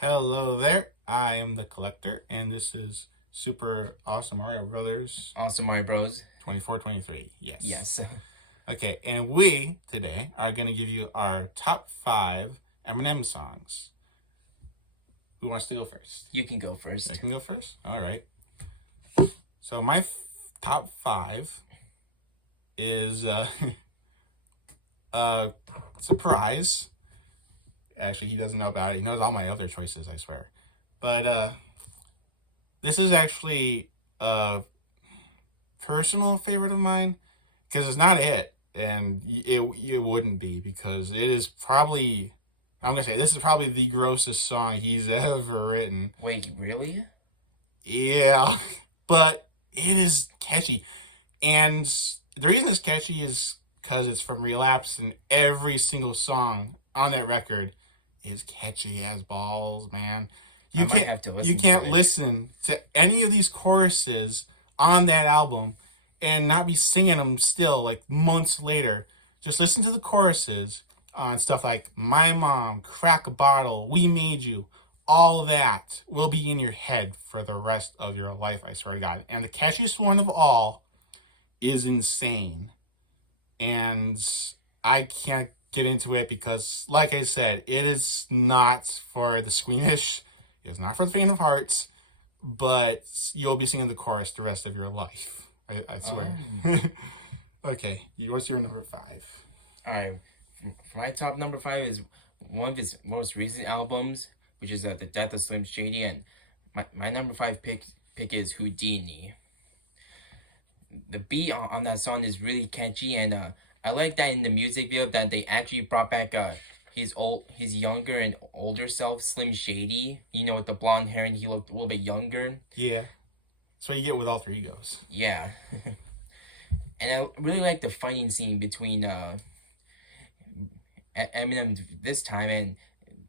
Hello there, I am the Collector, and this is Super Awesome Mario Brothers Awesome Mario Bros. 24-23. Yes. Yes. Okay, and we today are going to give you our top 5 Eminem songs. Who wants to go first? You can go I first. can go first? Alright. So, my top 5 is a surprise. Actually, he doesn't know about it. He knows all my other choices, I swear. But this is actually a personal favorite of mine because it's not a hit, and it wouldn't be because it is probably, I'm gonna say, this is probably the grossest song he's ever written. Wait, really? Yeah, but it is catchy, and the reason it's catchy is because it's from Relapse, and every single song on that record is catchy as balls, man. I You might can't have to you listen to can't it. listen to any of these choruses on that album and not be singing them still like months later. Just listen to the choruses on stuff like "My Mom," "Crack a Bottle," "We Made You." All that will be in your head for the rest of your life, I swear to God. And the catchiest one of all is "Insane." And I can't get into it because, like I said, it is not for the squeamish. It's not for the faint of hearts. But you'll be singing the chorus the rest of your life. I swear. Okay, what's your number 5? Alright. For my top number 5 is one of his most recent albums, which is The Death of Slim Shady, and my number 5 pick is Houdini. The beat on that song is really catchy, and I like that in the music video that they actually brought back his younger and older self, Slim Shady. You know, with the blonde hair, and he looked a little bit younger. Yeah, that's what you get with Alter Egos. Yeah. And I really like the fighting scene between Eminem this time and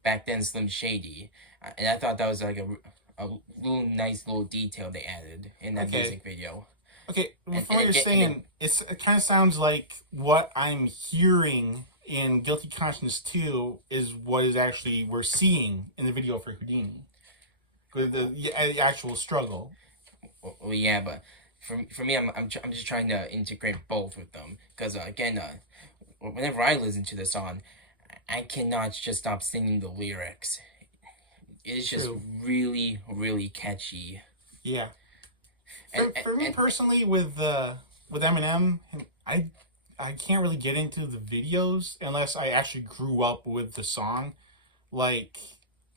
back then Slim Shady. And I thought that was like a little nice little detail they added in that Okay, music video. okay. And, Before and, you're it, and it, saying, it kind of sounds like what I'm hearing in Guilty Conscience 2 is what is actually we're seeing in the video for Houdini with the actual struggle. well, yeah, but for me, I'm just trying to integrate both with them because again, whenever I listen to the song, I cannot just stop singing the lyrics. It's just True. really catchy. Yeah. And For me and, personally, with Eminem, I can't really get into the videos unless I actually grew up with the song. Like,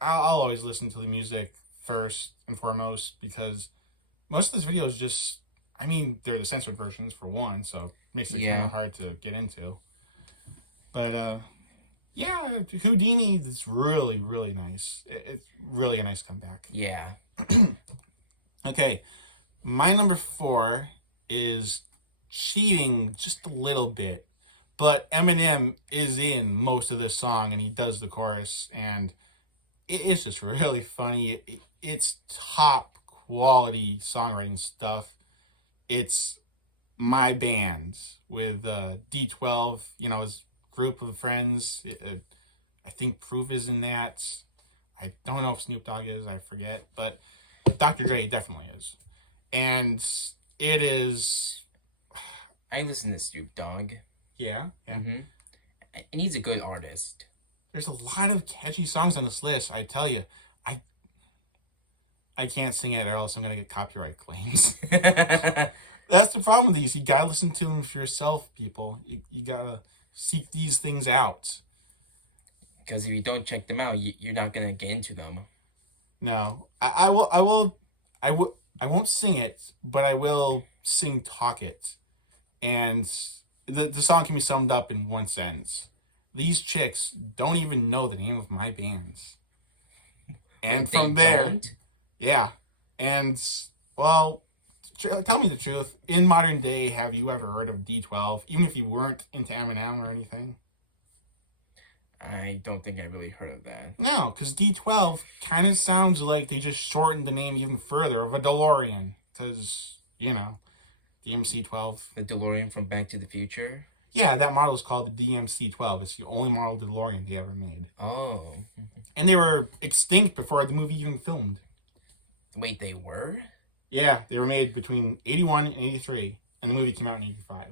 I'll always listen to the music first and foremost because most of those videos just, I mean, they're the censored versions for one, so it makes it kind yeah, of hard to get into. But yeah, Houdini is really nice. It's really a nice comeback. yeah. Okay, my number 4 is cheating just a little bit, but Eminem is in most of this song and he does the chorus, and it's just really funny. It's top quality songwriting stuff. It's My Band with D12, his group of friends. I think Proof is in that. I don't know if Snoop Dogg is, I forget, but Dr. Dre definitely is. And it is, I listen to Snoop Dogg. yeah. And he's a good artist. There's a lot of catchy songs on this list. I tell you, I I can't sing it or else I'm gonna get copyright claims. That's the problem with these. You gotta listen to them for yourself, people. You gotta seek these things out. Because if you don't check them out, you're not gonna get into them. No, I will. I won't sing it, but I will sing talk it. And the song can be summed up in one sentence. These chicks don't even know the name of my bands. And Wait, they from there, don't? yeah. And, well, tell me the truth. In modern day, have you ever heard of D12? Even if you weren't into Eminem or anything? I don't think I really heard of that. No, because D12 kind of sounds like they just shortened the name even further of a DeLorean. Because, DMC-12. The DeLorean from Back to the Future? Yeah, that model is called the DMC-12. It's the only model DeLorean they ever made. Oh. And they were extinct before the movie even filmed. Wait, they were? Yeah, they were made between 81 and 83, and the movie came out in 85.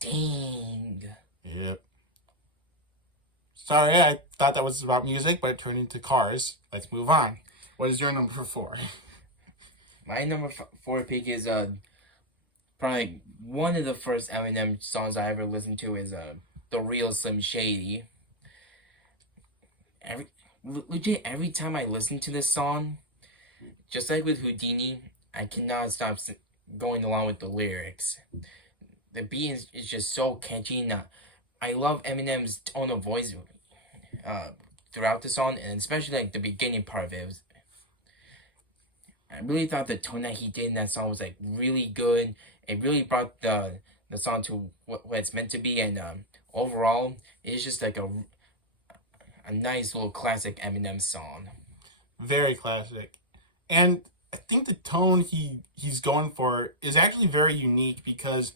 Dang. Yep. Sorry, I thought that was about music, but it turned into cars. Let's move on. What is your number 4? My number 4 pick is probably one of the first Eminem songs I ever listened to is The Real Slim Shady. Legit, every time I listen to this song, just like with Houdini, I cannot stop going along with the lyrics. The beat is just so catchy. And, I love Eminem's tone of voice throughout the song, and especially like the beginning part of it. I really thought the tone that he did in that song was like really good. It really brought the song to what it's meant to be, and overall, it's just like a nice little classic Eminem song. Very classic. And I think the tone he's going for is actually very unique because,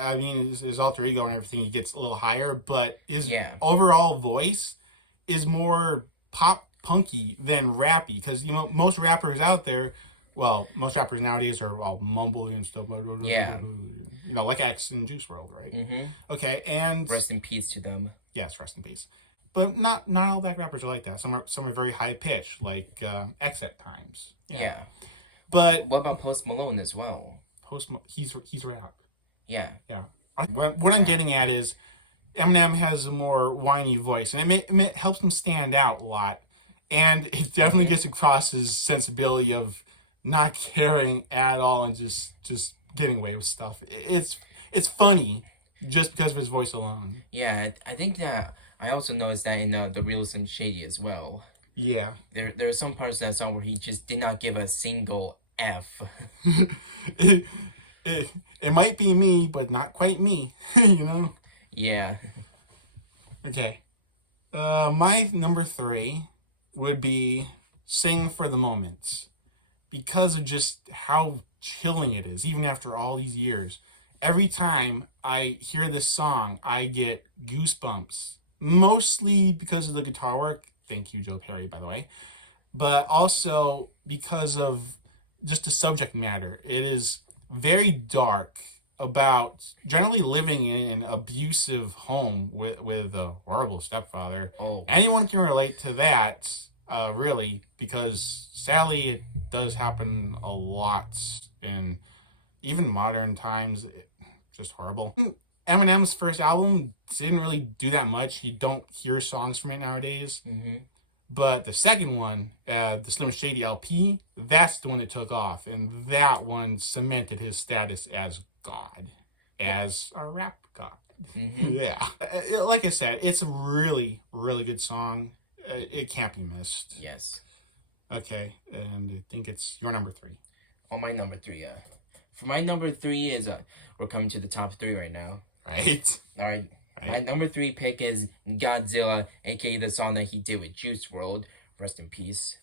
I mean, his alter ego and everything, he gets a little higher, but his overall voice is more pop punky than rappy. Because, you know, most rappers out there, well, most rappers nowadays are all mumbly and stuff. Yeah. You know, like X and Juice WRLD, right? Mm-hmm. Okay, and... Rest in peace to them. Yes, rest in peace. But not all black rappers are like that. Some are very high pitched, like X at times. Yeah. But what about Post Malone as well? He's rap. Yeah. Yeah. What I'm getting at is Eminem has a more whiny voice, and it helps him stand out a lot. And it definitely gets across his sensibility of not caring at all and just getting away with stuff. It's funny just because of his voice alone. Yeah, I think that I also noticed that in The Real Slim Shady as well. Yeah. There are some parts of that song where he just did not give a single F. It might be me, but not quite me, you know? Yeah. Okay. My number 3 would be Sing for the Moment. Because of just how chilling it is, even after all these years. Every time I hear this song, I get goosebumps. Mostly because of the guitar work. Thank you, Joe Perry, by the way. But also because of just the subject matter. It is very dark about generally living in an abusive home with a horrible stepfather. Oh. Anyone can relate to that, really, because sadly it does happen a lot in even modern times. Just horrible. Eminem's first album didn't really do that much. You don't hear songs from it nowadays. Mm-hmm. But the second one, the Slim Shady LP, that's the one that took off. And that one cemented his status as God. As a rap God. Mm-hmm. Yeah. Like I said, it's a really, really good song. It can't be missed. Yes. Okay, and I think it's your number 3. On my number 3, for my number 3 is, we're coming to the top 3 right now. Right. Alright. My number 3 pick is Godzilla, aka the song that he did with Juice WRLD. Rest in peace.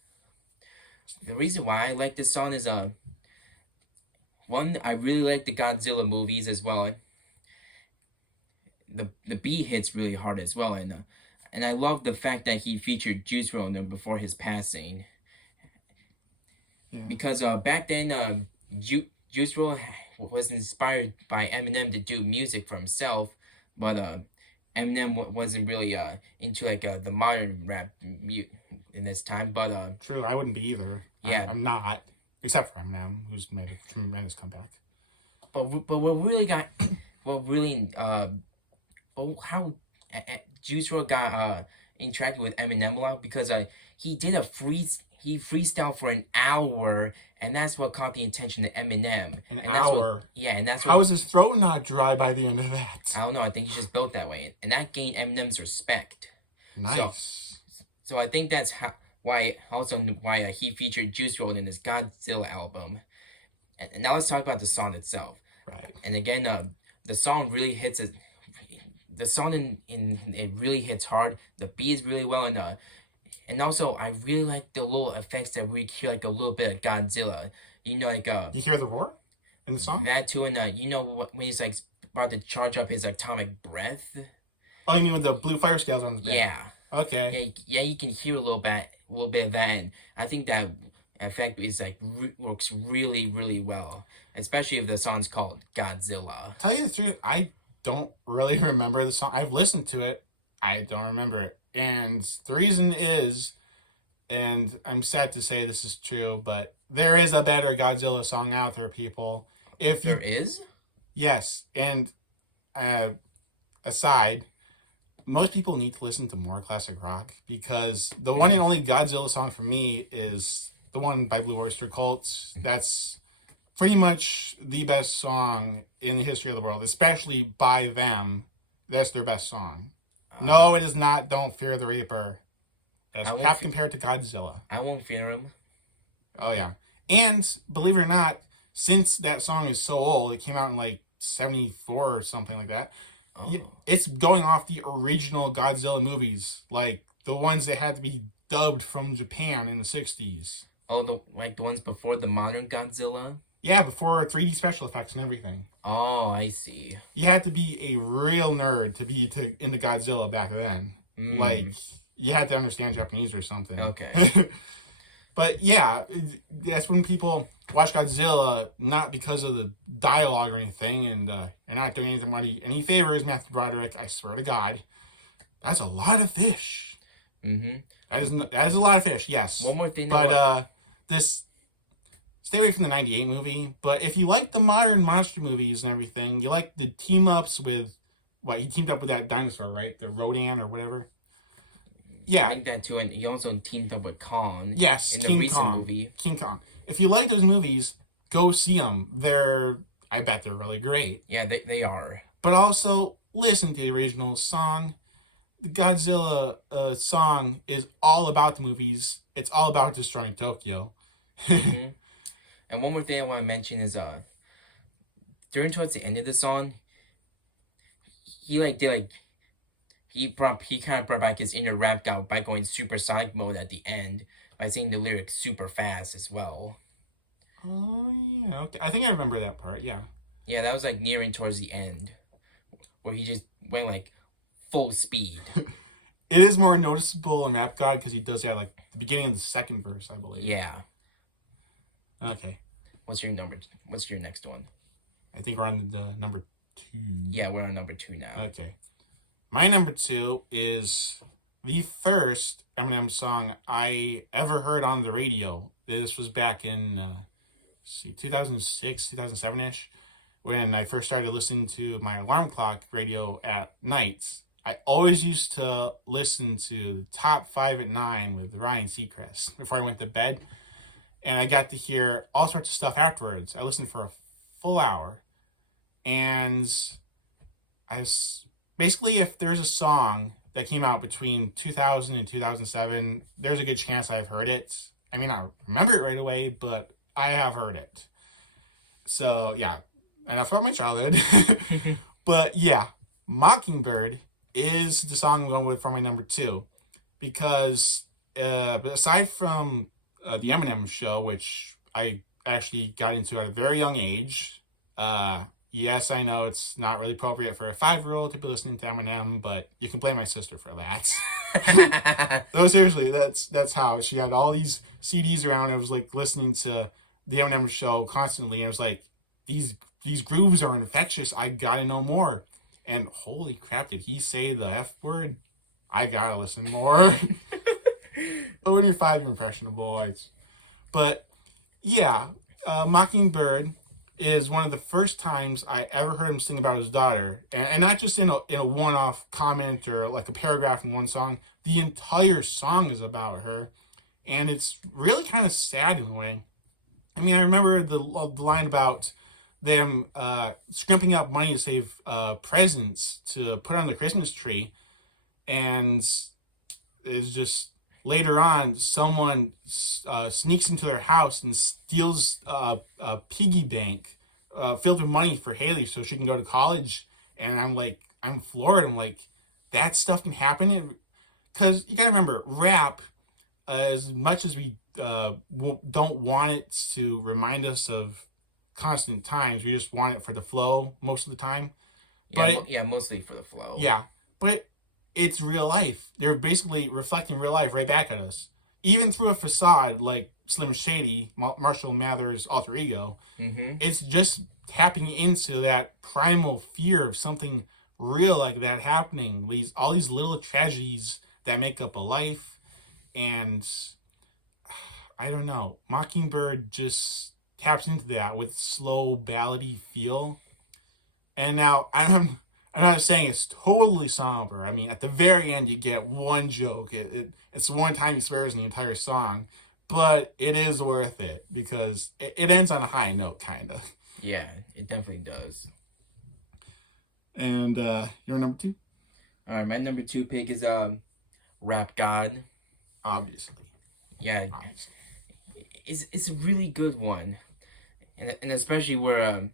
The reason why I like this song is, one, I really like the Godzilla movies as well. The beat hits really hard as well, and I love the fact that he featured Juice WRLD before his passing. Yeah. Because back then, Juice WRLD was inspired by Eminem to do music for himself, but Eminem wasn't really into like the modern rap in this time. But true, I wouldn't be either. Yeah, I'm not, except for Eminem, who's made a tremendous comeback. But how Juice WRLD got interacted with Eminem a lot, because he did he freestyled for an hour, and that's what caught the attention of Eminem. An hour? And that's how was his throat not dry by the end of that? I don't know. I think he's just built that way, and that gained Eminem's respect. Nice. So I think that's why he featured Juice WRLD in his Godzilla album. And now let's talk about the song itself. Right. And again, the song really hits it. The song it really hits hard. The beat is really well, and also I really like the little effects that we hear, like a little bit of Godzilla. You know, like you hear the roar in the song. That too, and you know when he's like about to charge up his atomic breath. Oh, you mean with the blue fire scales on his back? Yeah. Okay. Yeah, you can hear a little bit of that, and I think that effect is like works really, really well, especially if the song's called Godzilla. Tell you the truth, I don't really remember the song. I've listened to it. I don't remember it. And the reason is, and I'm sad to say this is true, but there is a better Godzilla song out there, people. If There you, is? yes, and uh, aside, most people need to listen to more classic rock because the one and only Godzilla song for me is the one by Blue Oyster Cult. That's pretty much the best song in the history of the world, especially by them. That's their best song. No, it is not Don't Fear the Reaper. That's half compared to Godzilla. I won't fear him. Oh, yeah. And believe it or not, since that song is so old, it came out in like 74 or something like that. Oh. It's going off the original Godzilla movies, like the ones that had to be dubbed from Japan in the 60s. Oh, the ones before the modern Godzilla? Yeah, before 3D special effects and everything. Oh, I see. You had to be a real nerd to be into Godzilla back then. Like, you had to understand Japanese or something. Okay. But yeah, that's when people watch Godzilla, not because of the dialogue or anything, and you're not doing any favors, Matthew Broderick, I swear to God. That's a lot of fish. Mm-hmm. That is a lot of fish, yes. One more thing. But stay away from the 98 movie. But if you like the modern monster movies and everything, you like the team-ups with, he teamed up with that dinosaur, right? The Rodan or whatever. Yeah. I think that too, and he also teamed up with Kong. Yes, in the King recent Kong. movie. King Kong. If you like those movies, go see them. I bet they're really great. Yeah, they are. But also, listen to the original song. The Godzilla song is all about the movies. It's all about destroying Tokyo. Mm-hmm. And one more thing I want to mention is towards the end of the song, he kind of brought back his inner rap guy by going supersonic mode at the end by saying the lyrics super fast as well. Oh yeah, okay. I think I remember that part. Yeah. Yeah, that was like nearing towards the end, where he just went like full speed. It is more noticeable in Rap God because he does that like the beginning of the second verse, I believe. Yeah. Okay. What's your next one? I think we're on the number 2. Yeah, we're on number 2 now. Okay. My number 2 is the first Eminem song I ever heard on the radio. This was back in 2006, 2007-ish, when I first started listening to my alarm clock radio at nights. I always used to listen to Top 5 at 9 with Ryan Seacrest before I went to bed. And I got to hear all sorts of stuff afterwards. I listened for a full hour. And basically, if there's a song that came out between 2000 and 2007, there's a good chance I've heard it. I mean, I remember it right away, but I have heard it. So, yeah, enough about my childhood. But, yeah, Mockingbird is the song I'm going with for my number 2. Because aside from the Eminem show, which I actually got into at a very young age, yes, I know it's not really appropriate for a 5-year-old to be listening to Eminem, but you can blame my sister for that. No, seriously, that's how. She had all these CDs around. I was like listening to the Eminem show constantly. I was like, these grooves are infectious. I gotta know more. And holy crap, did he say the F word? I gotta listen more. But when you're 5, you're impressionable. But yeah, Mockingbird is one of the first times I ever heard him sing about his daughter, and not just in a one-off comment or like a paragraph in one song. The entire song is about her, and it's really kind of sad in a way. I mean, I remember the line about them scrimping up money to save presents to put on the Christmas tree, and it's just later on someone sneaks into their house and steals a piggy bank filled with money for Haley so she can go to college. And I'm floored. I'm like, that stuff can happen? Because you gotta remember, rap, as much as we don't want it to remind us of constant times, we just want it for the flow most of the time. Yeah, mostly for the flow. Yeah, but it's real life. They're basically reflecting real life right back at us. Even through a facade like Slim Shady, Marshall Mathers' alter ego, it's just tapping into that primal fear of something real like that happening. All these little tragedies that make up a life, and I don't know. Mockingbird just taps into that with slow ballady feel. And now I'm not saying it's totally somber. I mean, at the very end, you get one joke. It's the one time he swears in the entire song, but it is worth it because it ends on a high note, kind of. Yeah, it definitely does. And your number two? All right, my number 2 pick is Rap God. Obviously. Yeah, Obviously. it's a really good one, and especially where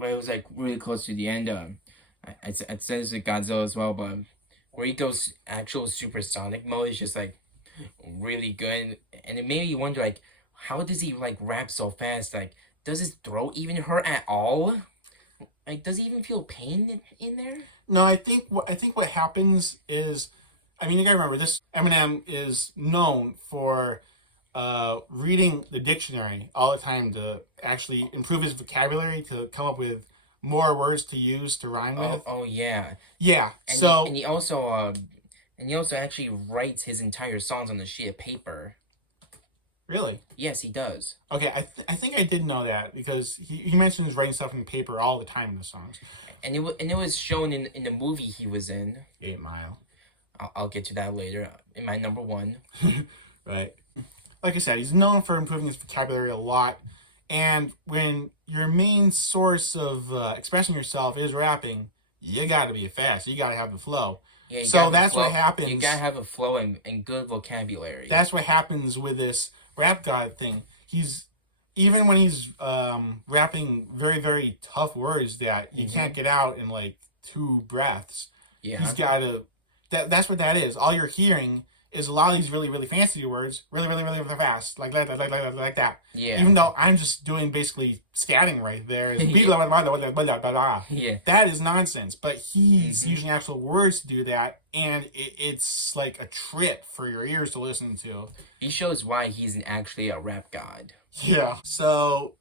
it was like really close to the end. I said it's a Godzilla as well, but where he goes actual supersonic mode is just like really good, and it made me wonder like how does he like rap so fast? Like, does his throat even hurt at all? Like, does he even feel pain in there? No, I think what happens is, I mean, you gotta remember this. Eminem is known for reading the dictionary all the time to actually improve his vocabulary to come up with more words to use to rhyme with. Oh yeah, Yeah. and So he also actually writes his entire songs on a sheet of paper. really, Yes, he does. okay. I think I did know that because he mentions writing stuff in paper all the time in the songs. And it was shown in the movie he was in. 8 Mile. I'll get to that later in my number 1. Right. Like I said, he's known for improving his vocabulary a lot. And when your main source of expressing yourself is rapping, you gotta be fast. You gotta have the flow. Yeah, So that's what happens. You gotta have a flow and good vocabulary. That's what happens with this rap god thing. He's even when he's rapping very very tough words that you can't get out in like 2 breaths. Yeah. He's got to. That's what that is. All you're hearing is a lot of these really really fancy words, really really really, really fast, like that. Yeah. Even though I'm just doing basically scatting right there. Yeah. That is nonsense. But he's using actual words to do that, and it's like a trip for your ears to listen to. He shows why he's actually a rap god. Yeah. So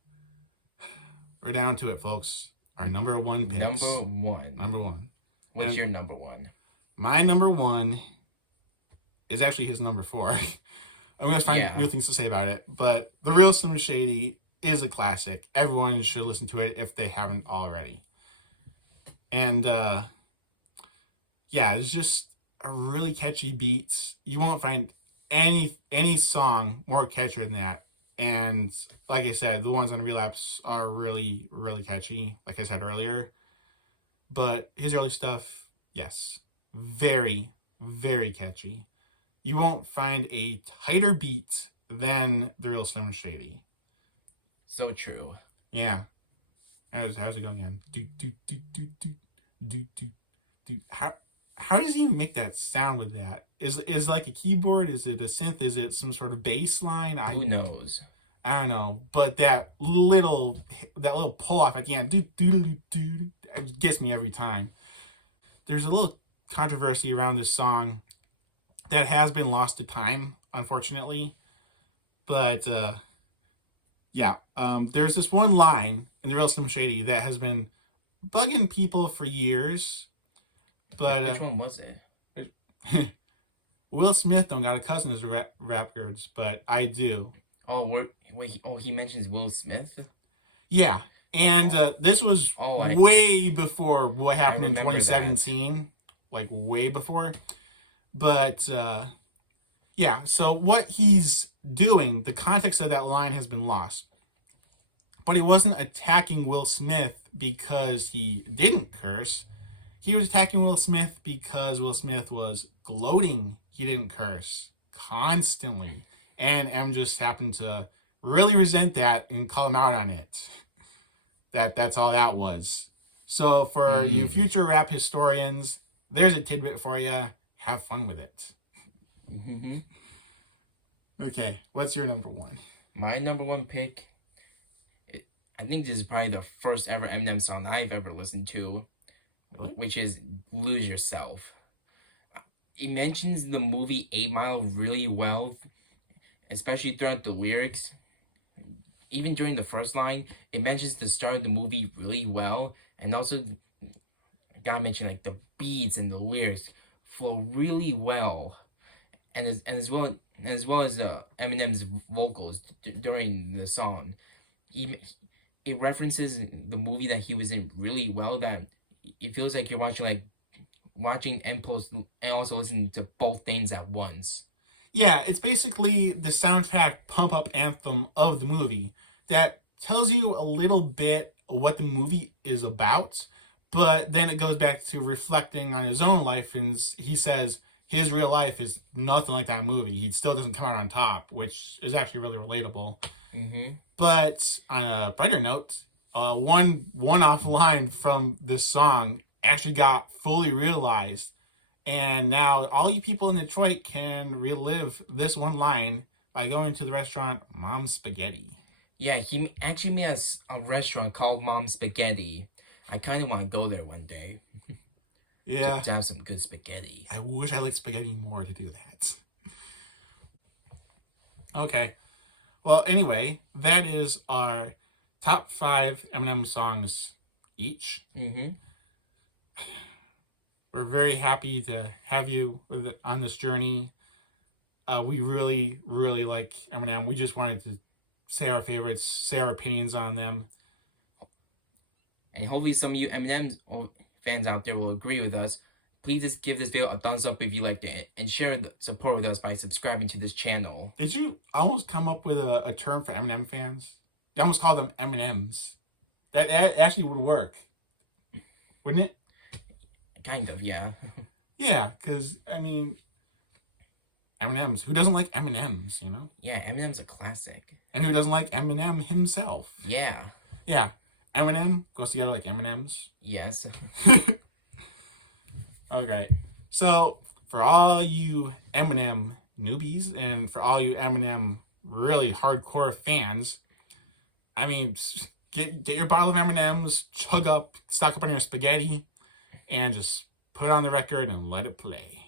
we're down to it, folks. Our number 1 picks. Number 1. Number 1. What's your number 1? My number 1 is actually his number 4. I'm going to find new things to say about it. But The Real Slim Shady is a classic. Everyone should listen to it if they haven't already. And, yeah, it's just a really catchy beat. You won't find any song more catchy than that. And, like I said, the ones on Relapse are really, really catchy, like I said earlier. But his early stuff, yes, very, very catchy. You won't find a tighter beat than The Real Slim Shady. So true. Yeah. How's it going again? Do do do do do do do do. How does he even make that sound with that? Is like a keyboard? Is it a synth? Is it some sort of bass line? Who knows? I don't know. But that little pull off at the end, do do do do, it gets me every time. There's a little controversy around this song that has been lost to time, unfortunately. But yeah, there's this one line in The Real Slim Shady that has been bugging people for years. But which one was it? Will Smith don't got a cousin as rap girls, but I do. Oh, he mentions Will Smith? Yeah, and this was way before what happened in 2017. That. Like, way before. But, yeah, so what he's doing, the context of that line has been lost. But he wasn't attacking Will Smith because he didn't curse. He was attacking Will Smith because Will Smith was gloating he didn't curse constantly. And M just happened to really resent that and call him out on it. That's all that was. So for you future rap historians, there's a tidbit for you. Have fun with it. Okay, what's your number 1? My number 1 pick, I think this is probably the first ever Eminem song I've ever listened to, which is Lose Yourself. it mentions the movie 8 Mile really well, especially throughout the lyrics. Even during the first line, it mentions the start of the movie really well, and also I gotta mention like the beats and the lyrics flow really well, and as well as Eminem's vocals during the song. He, it references the movie that he was in really well. That it feels like you're watching and also listening to both things at once. Yeah, it's basically the soundtrack pump up anthem of the movie that tells you a little bit what the movie is about, but then it goes back to reflecting on his own life, and he says his real life is nothing like that movie. He still doesn't come out on top, which is actually really relatable. Mm-hmm. But on a brighter note, one off line from this song actually got fully realized, and now all you people in Detroit can relive this one line by going to the restaurant Mom's Spaghetti. Yeah, he actually made a restaurant called Mom Spaghetti. I kind of want to go there one day Yeah, to have some good spaghetti. I wish I liked spaghetti more to do that. Okay, well, anyway, that is our top 5 Eminem songs each. Mm-hmm. We're very happy to have you on this journey. We really, really like Eminem. We just wanted to say our favorites, say our opinions on them. And hopefully some of you Eminem fans out there will agree with us. Please just give this video a thumbs up if you liked it, and share the support with us by subscribing to this channel. Did you almost come up with a term for Eminem fans? You almost call them M&Ms. That actually would work, wouldn't it? Kind of, yeah. Yeah, because, I mean, M&Ms. Who doesn't like M&Ms, you know? Yeah, Eminem's a classic. And who doesn't like Eminem himself? Yeah. Yeah. Eminem goes together like M&Ms. Yes. Okay. So, for all you Eminem newbies and for all you Eminem really hardcore fans, I mean, get your bottle of M&Ms, chug up, stock up on your spaghetti, and just put it on the record and let it play.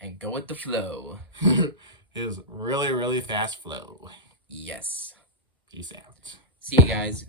And go with the flow. His really, really fast flow. Yes. Peace out. See you guys.